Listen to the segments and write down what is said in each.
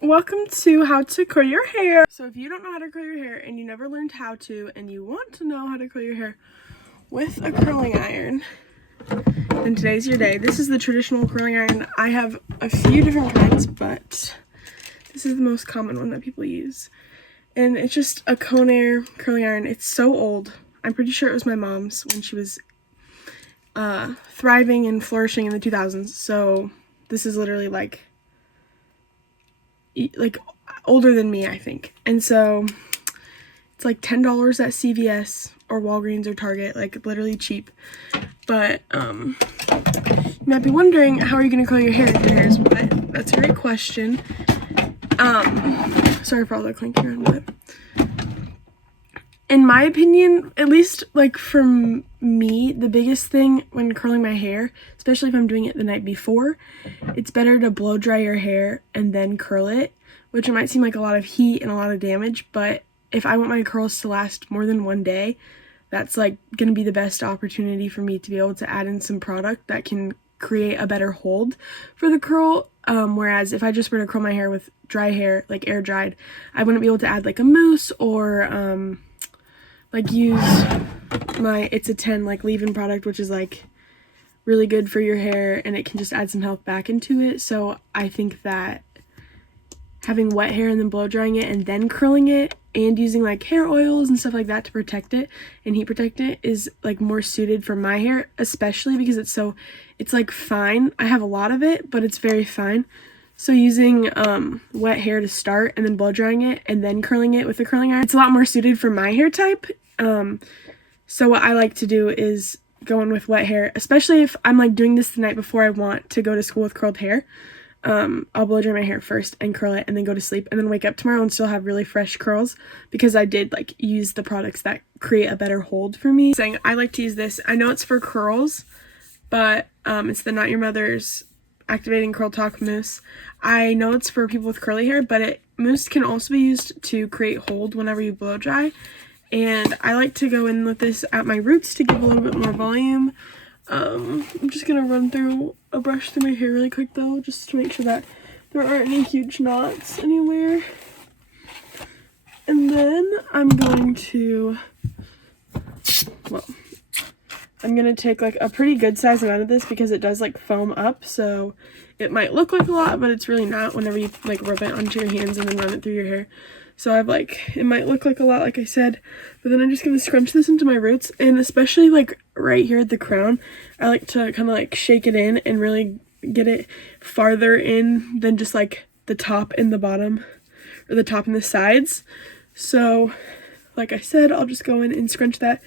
Welcome to how to curl your hair. So if you don't know how to curl your hair and you never learned how to and you want to know how to curl your hair with a curling iron, then today's your day. This is the traditional curling iron. I have a few different kinds, but this is the most common one that people use. And it's just a Conair curling iron. It's so old. I'm pretty sure it was my mom's when she was thriving and flourishing in the 2000s. So this is literally like older than me, I think. And so it's like $10 at CVS or Walgreens or Target, like literally cheap. But you might be wondering, how are you gonna curl your hair if your hair is wet? That's a great question. Sorry for all the clinking around, but in my opinion, at least like from me, the biggest thing when curling my hair, especially if I'm doing it the night before, it's better to blow dry your hair and then curl it, which it might seem like a lot of heat and a lot of damage, but if I want my curls to last more than one day, that's like gonna be the best opportunity for me to be able to add in some product that can create a better hold for the curl. Whereas if I just were to curl my hair with dry hair, like air dried, I wouldn't be able to add like a mousse or like use my It's a 10 like leave-in product, which is like really good for your hair and it can just add some health back into it. So I think that having wet hair and then blow drying it and then curling it and using like hair oils and stuff like that to protect it and heat protect it is like more suited for my hair, especially because it's like fine. I have a lot of it, but it's very fine. So using wet hair to start and then blow drying it and then curling it with a curling iron, it's a lot more suited for my hair type. So what I like to do is go in with wet hair, especially if I'm like doing this the night before I want to go to school with curled hair. I'll blow dry my hair first and curl it and then go to sleep and then wake up tomorrow and still have really fresh curls because I did like use the products that create a better hold for me. I like to use this. I know it's for curls, but it's the Not Your Mother's Activating Curl Talk Mousse. I know it's for people with curly hair, but mousse can also be used to create hold whenever you blow dry. And I like to go in with this at my roots to give a little bit more volume. I'm just gonna run through a brush through my hair really quick though, just to make sure that there aren't any huge knots anywhere. And then I'm going to take like a pretty good size amount of this because it does like foam up, so it might look like a lot, but it's really not whenever you like rub it onto your hands and then run it through your hair. So it might look like a lot, like I said, but then I'm just gonna scrunch this into my roots, and especially like right here at the crown, I like to kind of like shake it in and really get it farther in than just like the top and the bottom, or the top and the sides. So like I said, I'll just go in and scrunch that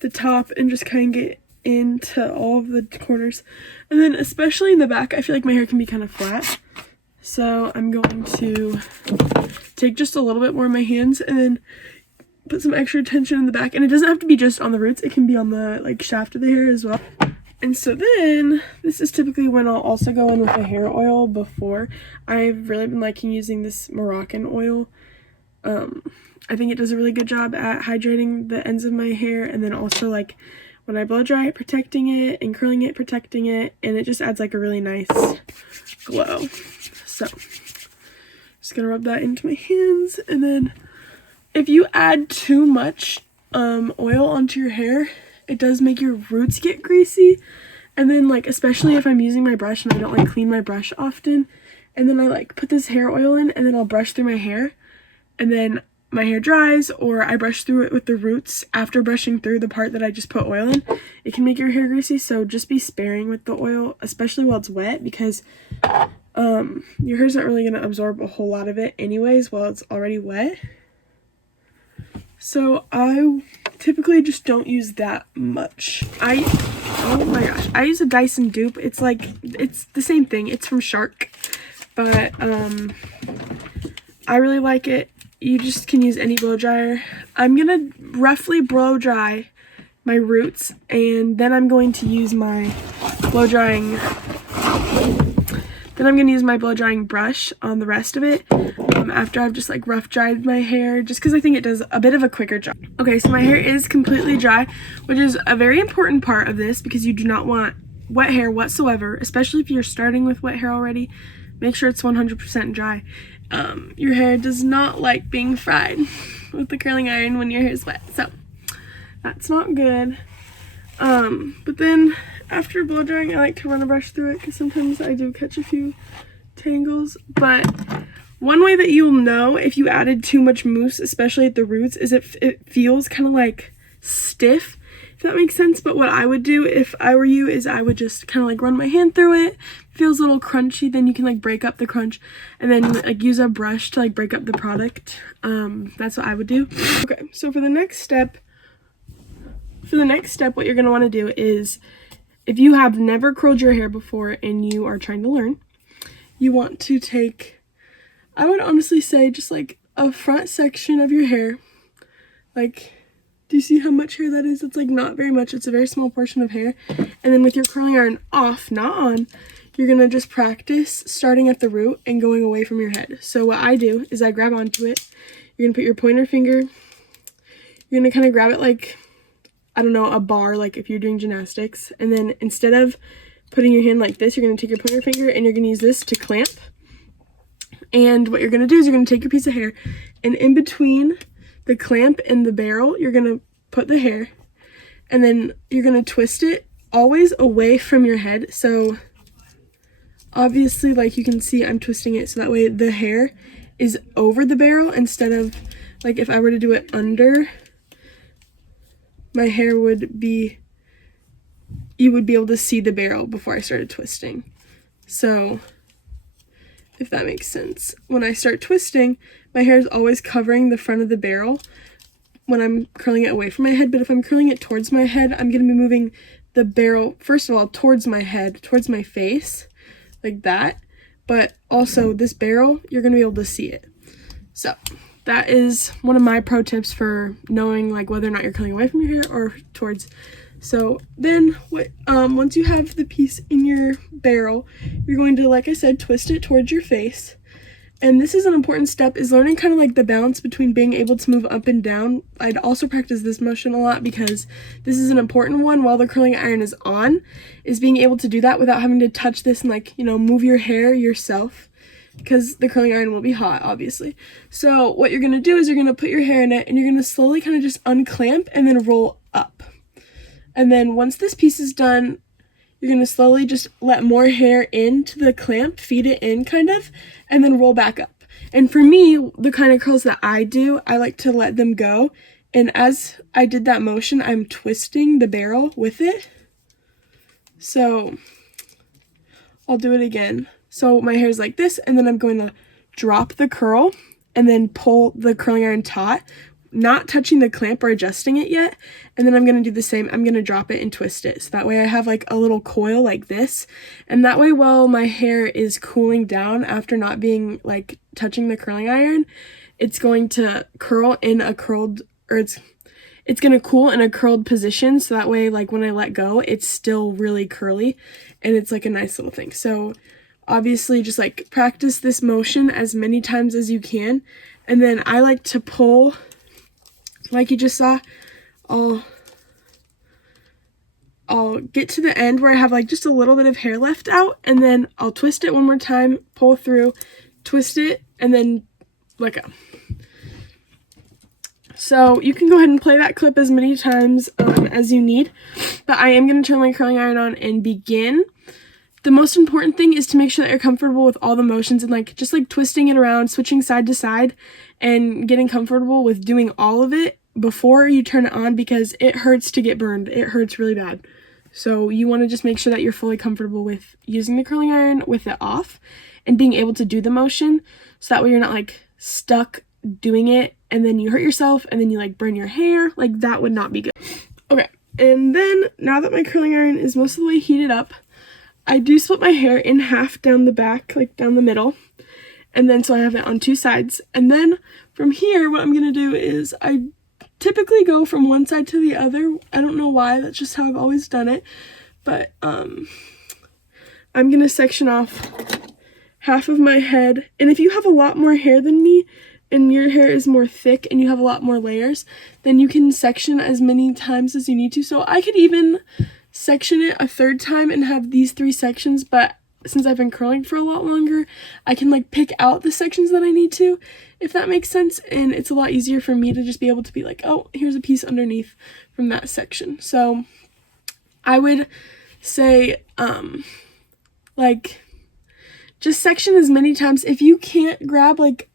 the top and just kind of get into all of the corners. And then especially in the back, I feel like my hair can be kind of flat. So I'm going to take just a little bit more in my hands and then put some extra tension in the back. And it doesn't have to be just on the roots, it can be on the like shaft of the hair as well. And so then this is typically when I'll also go in with a hair oil before. I've really been liking using this Moroccan oil. I think it does a really good job at hydrating the ends of my hair, and then also like when I blow dry it, protecting it, and curling it, protecting it, and it just adds like a really nice glow. So just gonna rub that into my hands, and then if you add too much oil onto your hair, it does make your roots get greasy. And then like especially if I'm using my brush and I don't like clean my brush often, and then I like put this hair oil in and then I'll brush through my hair, and then my hair dries, or I brush through it with the roots after brushing through the part that I just put oil in, it can make your hair greasy. So just be sparing with the oil, especially while it's wet, because your hair's not really going to absorb a whole lot of it anyways while it's already wet. So I typically just don't use that much. Oh my gosh, I use a Dyson dupe. It's the same thing. It's from Shark, but I really like it. You just can use any blow dryer. I'm gonna roughly blow dry my roots, and then I'm going to use my blow drying brush on the rest of it after I've just like rough dried my hair, just because I think it does a bit of a quicker job. Okay, so my hair is completely dry, which is a very important part of this because you do not want wet hair whatsoever, especially if you're starting with wet hair already. make sure it's 100% dry. Your hair does not like being fried with the curling iron when your hair is wet, so that's not good. But then after blow drying, I like to run a brush through it because sometimes I do catch a few tangles. But one way that you'll know if you added too much mousse, especially at the roots, is it feels kind of like stiff, if that makes sense. But what I would do if I were you is I would just kind of like run my hand through it. Feels a little crunchy, then you can like break up the crunch and then like use a brush to like break up the product. That's what I would do. Okay, so for the next step, what you're going to want to do is, if you have never curled your hair before and you are trying to learn, you want to take, I would honestly say, just like a front section of your hair. Like, do you see how much hair that is? It's like not very much. It's a very small portion of hair. And then with your curling iron off, not on, you're going to just practice starting at the root and going away from your head. So what I do is I grab onto it. You're going to put your pointer finger. You're going to kind of grab it like, I don't know, a bar, like if you're doing gymnastics. And then instead of putting your hand like this, you're going to take your pointer finger and you're going to use this to clamp. And what you're going to do is you're going to take your piece of hair, and in between the clamp and the barrel, you're going to put the hair. And then you're going to twist it always away from your head. So obviously, like you can see, I'm twisting it so that way the hair is over the barrel instead of, like, if I were to do it under, my hair would be, you would be able to see the barrel before I started twisting. So if that makes sense. When I start twisting, my hair is always covering the front of the barrel when I'm curling it away from my head. But if I'm curling it towards my head, I'm going to be moving the barrel, first of all, towards my head, towards my face, like that. But also this barrel, you're going to be able to see it. So that is one of my pro tips for knowing like whether or not you're curling away from your hair or towards. So then once you have the piece in your barrel, you're going to, like I said, twist it towards your face. And this is an important step, is learning kind of like the balance between being able to move up and down. I'd also practice this motion a lot because this is an important one while the curling iron is on, is being able to do that without having to touch this and like, you know, move your hair yourself, because the curling iron will be hot, obviously. So what you're going to do is you're going to put your hair in it and you're going to slowly kind of just unclamp and then roll up. And then once this piece is done, you're going to slowly just let more hair into the clamp, feed it in kind of, and then roll back up. And for me, the kind of curls that I do, I like to let them go. And as I did that motion, I'm twisting the barrel with it. So I'll do it again. So my hair is like this, and then I'm going to drop the curl and then pull the curling iron taut, not touching the clamp or adjusting it yet. And then I'm going to do the same. I'm going to drop it and twist it. So that way I have like a little coil like this. And that way while my hair is cooling down after not being like touching the curling iron, it's going to curl in a curled, or it's going to cool in a curled position. So that way, like when I let go, it's still really curly and it's like a nice little thing. So obviously just like practice this motion as many times as you can. And then I like to pull, like you just saw, I'll get to the end where I have like just a little bit of hair left out, and then I'll twist it one more time, pull through, twist it, and then let go. So you can go ahead and play that clip as many times as you need, but I am going to turn my curling iron on and begin. The most important thing is to make sure that you're comfortable with all the motions and like just like twisting it around, switching side to side, and getting comfortable with doing all of it before you turn it on, because it hurts to get burned. It hurts really bad. So you want to just make sure that you're fully comfortable with using the curling iron with it off and being able to do the motion, so that way you're not like stuck doing it and then you hurt yourself and then you like burn your hair. Like that would not be good. Okay, and then now that my curling iron is most of the way heated up, I do split my hair in half down the back, like down the middle, and then so I have it on two sides. And then from here, what I'm going to do is I typically go from one side to the other. I don't know why, that's just how I've always done it. But I'm going to section off half of my head. And if you have a lot more hair than me and your hair is more thick and you have a lot more layers, then you can section as many times as you need to. So I could even section it a third time and have these 3 sections, but since I've been curling for a lot longer, I can like pick out the sections that I need to, if that makes sense, and it's a lot easier for me to just be able to be like, oh, here's a piece underneath from that section. So I would say like just section as many times. If you can't grab like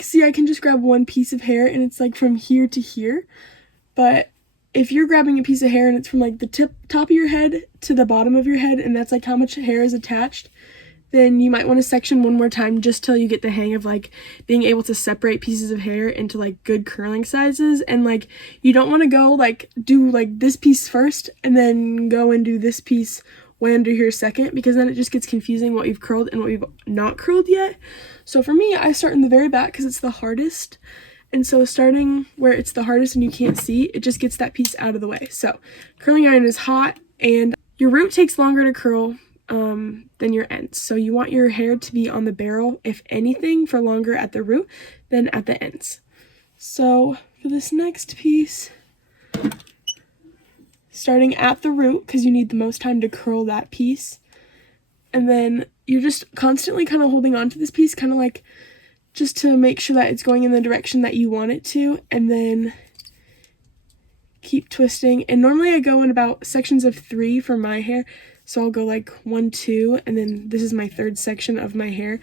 see, I can just grab one piece of hair and it's like from here to here, but if you're grabbing a piece of hair and it's from like the top of your head to the bottom of your head, and that's like how much hair is attached, then you might want to section one more time just till you get the hang of like being able to separate pieces of hair into like good curling sizes. And like you don't want to go like do like this piece first and then go and do this piece way under here second, because then it just gets confusing what you've curled and what you've not curled yet. So for me, I start in the very back because it's the hardest. And so starting where it's the hardest and you can't see, it just gets that piece out of the way. So curling iron is hot, and your root takes longer to curl than your ends. So you want your hair to be on the barrel, if anything, for longer at the root than at the ends. So for this next piece, starting at the root, because you need the most time to curl that piece, and then you're just constantly kind of holding on to this piece, kind of like just to make sure that it's going in the direction that you want it to, and then keep twisting. And normally I go in about sections of 3 for my hair, so I'll go like 1, 2, and then this is my third section of my hair,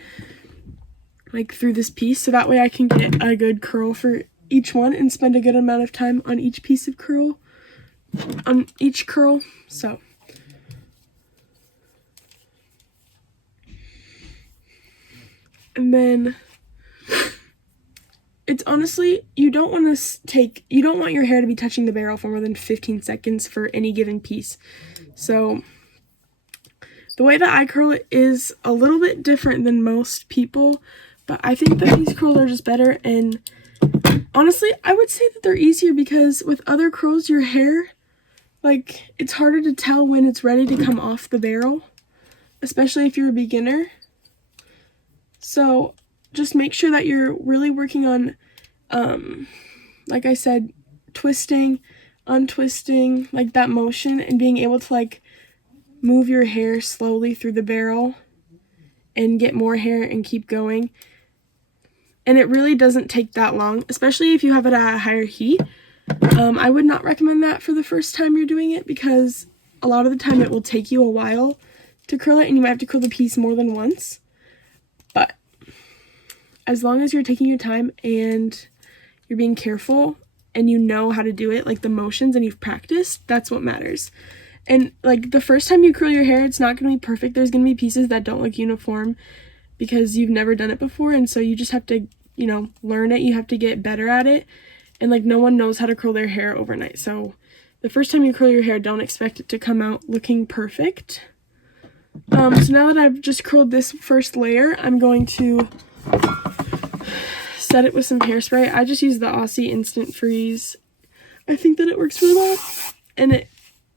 like through this piece, so that way I can get a good curl for each one and spend a good amount of time on each piece of curl, on each curl. So and then it's honestly, you don't want your hair to be touching the barrel for more than 15 seconds for any given piece. So the way that I curl it is a little bit different than most people, but I think that these curls are just better. And honestly, I would say that they're easier because with other curls, your hair, like, it's harder to tell when it's ready to come off the barrel, especially if you're a beginner. So just make sure that you're really working on, like I said, twisting, untwisting, like that motion, and being able to like move your hair slowly through the barrel and get more hair and keep going. And it really doesn't take that long, especially if you have it at a higher heat. I would not recommend that for the first time you're doing it, because a lot of the time it will take you a while to curl it and you might have to curl the piece more than once. But as long as you're taking your time and you're being careful and you know how to do it, like the motions, and you've practiced, that's what matters. And like the first time you curl your hair, it's not going to be perfect. There's going to be pieces that don't look uniform because you've never done it before, and so you just have to, you know, learn it. You have to get better at it. And like no one knows how to curl their hair overnight. So the first time you curl your hair, don't expect it to come out looking perfect. So now that I've just curled this first layer, I'm going to set it with some hairspray. I just use the Aussie Instant Freeze. I think that it works really well, and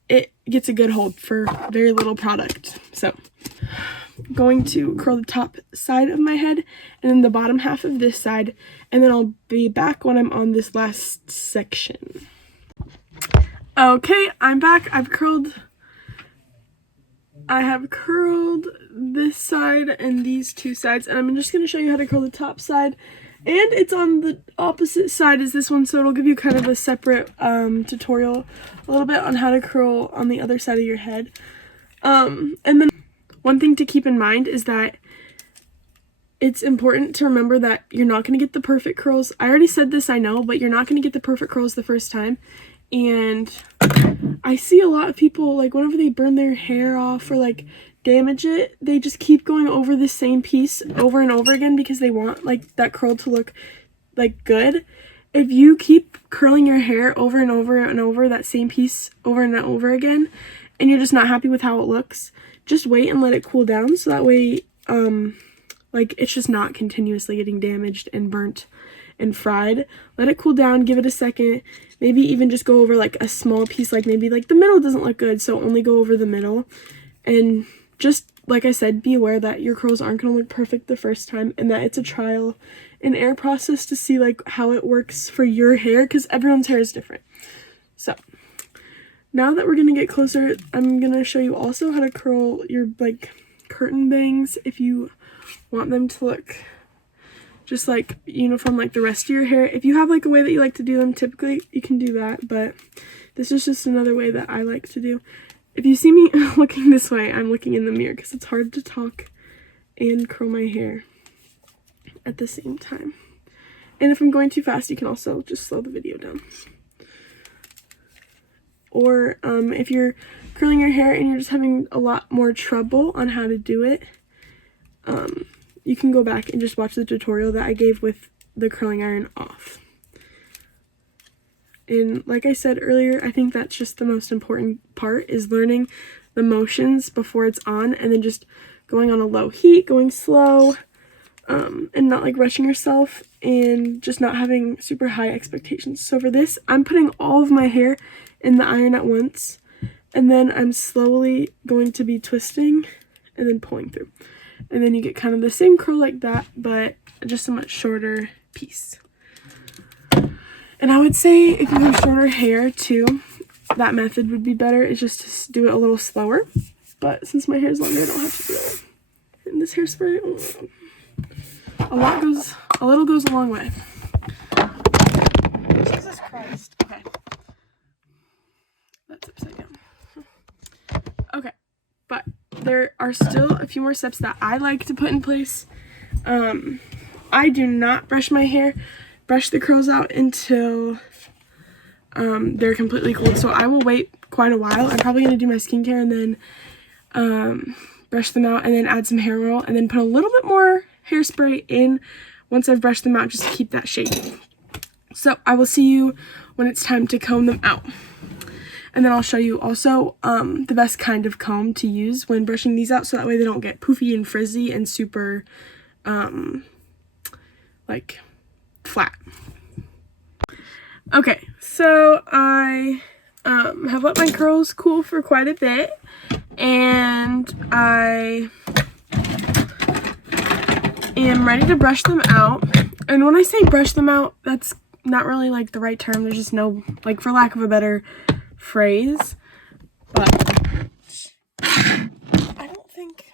it gets a good hold for very little product. So I'm going to curl the top side of my head and then the bottom half of this side, and then I'll be back when I'm on this last section. Okay, I'm back. I have curled this side and these two sides, and I'm just going to show you how to curl the top side. And it's on the opposite side as this one, so it'll give you kind of a separate tutorial a little bit on how to curl on the other side of your head. And then one thing to keep in mind is that it's important to remember that you're not going to get the perfect curls. I already said this, I know, but you're not going to get the perfect curls the first time. And I see a lot of people, like, whenever they burn their hair off or like damage it, they just keep going over the same piece over and over again because they want like that curl to look like good. If you keep curling your hair over and over and over that same piece over and over again, and you're just not happy with how it looks, just wait and let it cool down, so that way like it's just not continuously getting damaged and burnt and fried. Let it cool down, give it a second, maybe even just go over like a small piece, like maybe like the middle doesn't look good, so only go over the middle. And just like I said, be aware that your curls aren't going to look perfect the first time, and that it's a trial and error process to see like how it works for your hair, because everyone's hair is different. So now that we're going to get closer, I'm going to show you also how to curl your curtain bangs if you want them to look just like uniform like the rest of your hair. If you have like a way that you like to do them, typically you can do that, but this is just another way that I like to do. If you see me looking this way, I'm looking in the mirror because it's hard to talk and curl my hair at the same time. And if I'm going too fast, you can also just slow the video down. Or if you're curling your hair and you're just having a lot more trouble on how to do it, you can go back and just watch the tutorial that I gave with the curling iron off. And like I said earlier, I think that's just the most important part, is learning the motions before it's on, and then just going on a low heat, going slow, and not like rushing yourself, and just not having super high expectations. So for this, I'm putting all of my hair in the iron at once, and then I'm slowly going to be twisting and then pulling through. And then you get kind of the same curl like that, but just a much shorter piece. And I would say if you have shorter hair too, that method would be better. It's just to do it a little slower. But since my hair is longer, I don't have to do it. And this hairspray, a little goes a long way. Jesus Christ. Okay. That's upside down. Okay. But there are still a few more steps that I like to put in place. I do not brush my hair. Brush the curls out until they're completely cooled. So I will wait quite a while. I'm probably going to do my skincare and then brush them out and then add some hair oil and then put a little bit more hairspray in once I've brushed them out, just to keep that shape. So I will see you when it's time to comb them out. And then I'll show you also the best kind of comb to use when brushing these out, so that way they don't get poofy and frizzy and super like flat. Okay, so I have let my curls cool for quite a bit, and I am ready to brush them out. And when I say brush them out, that's not really like the right term. There's just no, like, for lack of a better phrase, but I don't think,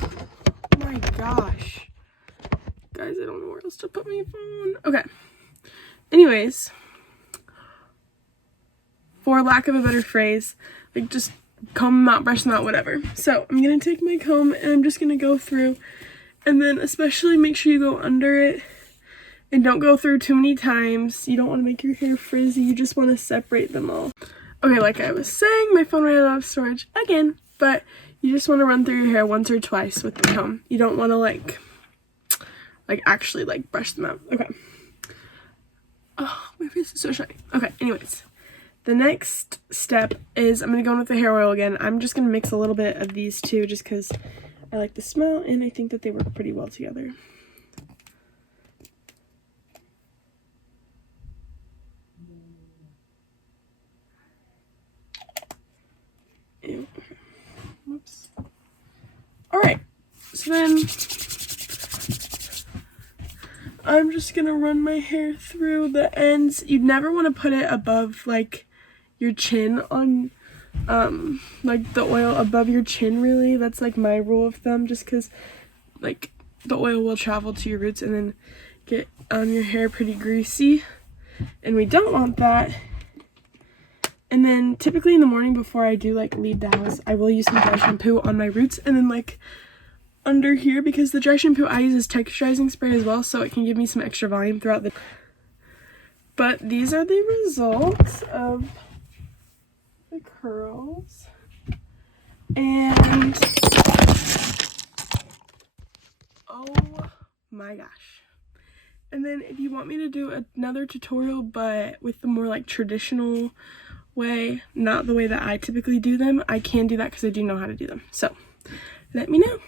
oh my gosh, guys, I don't know where else to put my phone. Okay, anyways, for lack of a better phrase, like, just comb them out, brush them out, whatever. So I'm gonna take my comb and I'm just gonna go through, and then especially make sure you go under it and don't go through too many times. You don't want to make your hair frizzy, you just want to separate them all. Okay, like I was saying, my phone ran out of storage again, but you just want to run through your hair once or twice with the comb. You don't want to like actually like brush them out. Okay. Oh, my face is so shiny. Okay, anyways. The next step is I'm going to go in with the hair oil again. I'm just going to mix a little bit of these two just because I like the smell and I think that they work pretty well together. Ew. Whoops. Alright, so then I'm just going to run my hair through the ends. You'd never want to put it above like your chin on like the oil above your chin, really. That's like my rule of thumb, just because like the oil will travel to your roots and then get your hair pretty greasy, and we don't want that. And then typically in the morning before I do like leave the house, I will use some dry shampoo on my roots and then like under here, because the dry shampoo I use is texturizing spray as well, so it can give me some extra volume throughout the. But these are the results of the curls, and oh my gosh. And then if you want me to do another tutorial but with the more like traditional way, not the way that I typically do them, I can do that because I do know how to do them. So let me know.